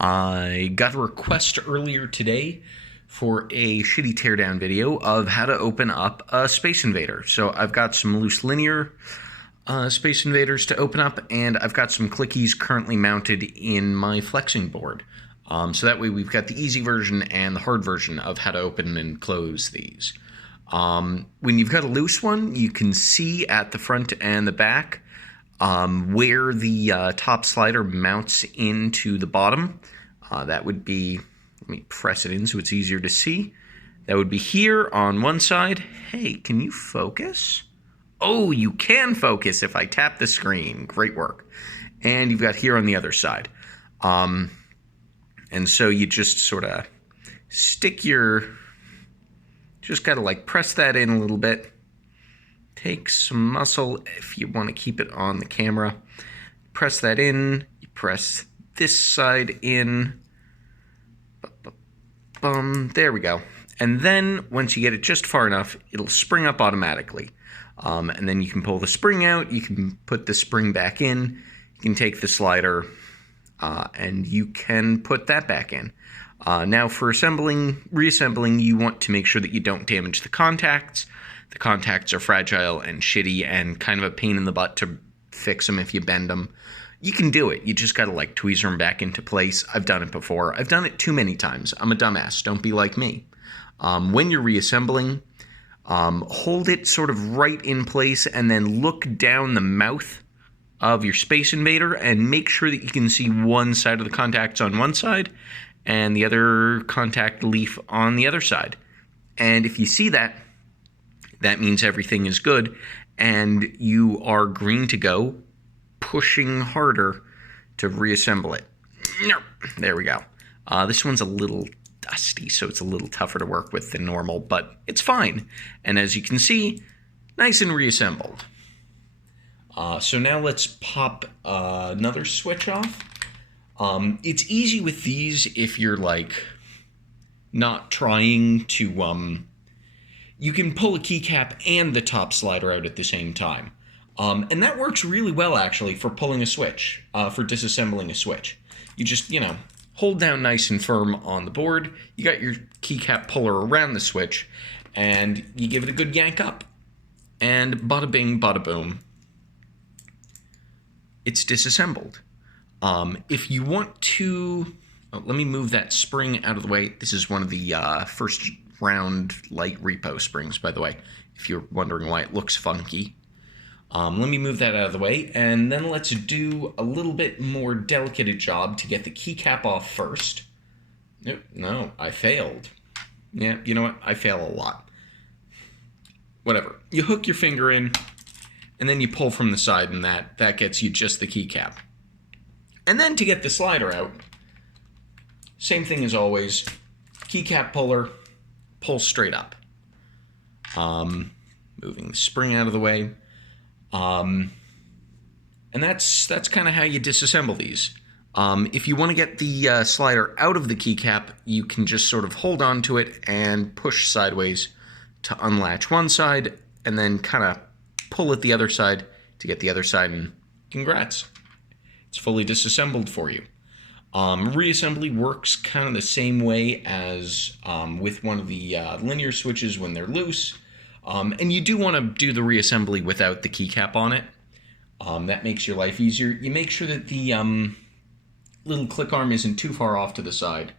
I got a request earlier today for a shitty teardown video of how to open up a Space Invader. So I've got some loose linear Space Invaders to open up, and I've got some clickies currently mounted in my flexing board. So that way we've got the easy version and the hard version of how to open and close these. When you've got a loose one, you can see at the front and the back where the top slider mounts into the bottom. That would be, let me press it in so it's easier to see. That would be here on one side. Hey, can you focus? Oh, you can focus if I tap the screen. Great work. And you've got here on the other side. And so you just sort of stick your, just got to like press that in a little bit. Take some muscle if you want to keep it on the camera. Press that in. You press this side in. There we go. And then once you get it just far enough, it'll spring up automatically. And then you can pull the spring out. You can put the spring back in. You can take the slider and you can put that back in. Now for reassembling, you want to make sure that you don't damage the contacts. The contacts are fragile and shitty and kind of a pain in the butt to fix them if you bend them. You can do it. You just got to like tweezer them back into place. I've done it before. I've done it too many times. I'm a dumbass. Don't be like me. When you're reassembling, hold it sort of right in place and then look down the mouth of your Space Invader and make sure that you can see one side of the contacts on one side and the other contact leaf on the other side. And if you see that, that means everything is good and you are green to go, pushing harder to reassemble it. There we go. This one's a little dusty, so it's a little tougher to work with than normal, but it's fine. And as you can see, nice and reassembled. So now let's pop another switch off. It's easy with these if you're like not trying to, you can pull a keycap and the top slider out at the same time. And that works really well, actually, for pulling a switch, for disassembling a switch. You just, hold down nice and firm on the board. You got your keycap puller around the switch, and you give it a good yank up. And bada bing, bada boom. It's disassembled. If you want to... Oh, let me move that spring out of the way. This is one of the first round light repo springs, by the way, if you're wondering why it looks funky. Let me move that out of the way, and then let's do a little bit more delicate a job to get the keycap off first. No, I failed. Yeah, you know what? I fail a lot. Whatever. You hook your finger in, and then you pull from the side, and that gets you just the keycap. And then to get the slider out, same thing as always. Keycap puller, pull straight up. Moving the spring out of the way. And that's kind of how you disassemble these. If you want to get the slider out of the keycap, you can just sort of hold on to it and push sideways to unlatch one side, and then kind of pull at the other side to get the other side, and congrats. It's fully disassembled for you. Reassembly works kind of the same way as with one of the linear switches when they're loose. And you do want to do the reassembly without the keycap on it. That makes your life easier. You make sure that the little click arm isn't too far off to the side,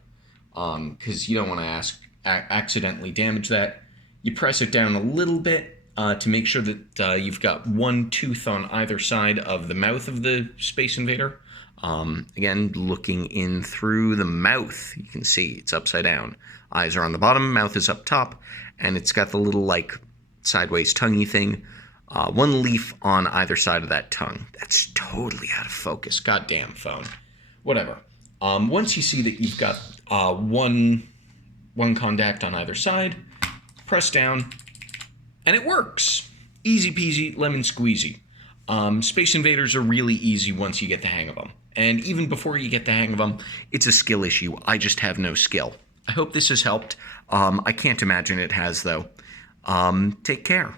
because you don't want to accidentally damage that. You press it down a little bit to make sure that you've got one tooth on either side of the mouth of the Space Invader. Again, looking in through the mouth, you can see it's upside down. Eyes are on the bottom, mouth is up top, and it's got the little like sideways tonguey thing. One leaf on either side of that tongue. That's totally out of focus. Goddamn phone. Whatever. Once you see that you've got one contact on either side, press down, and it works. Easy peasy, lemon squeezy. Space Invaders are really easy once you get the hang of them. And even before you get the hang of them, it's a skill issue. I just have no skill. I hope this has helped. I can't imagine it has, though. Take care.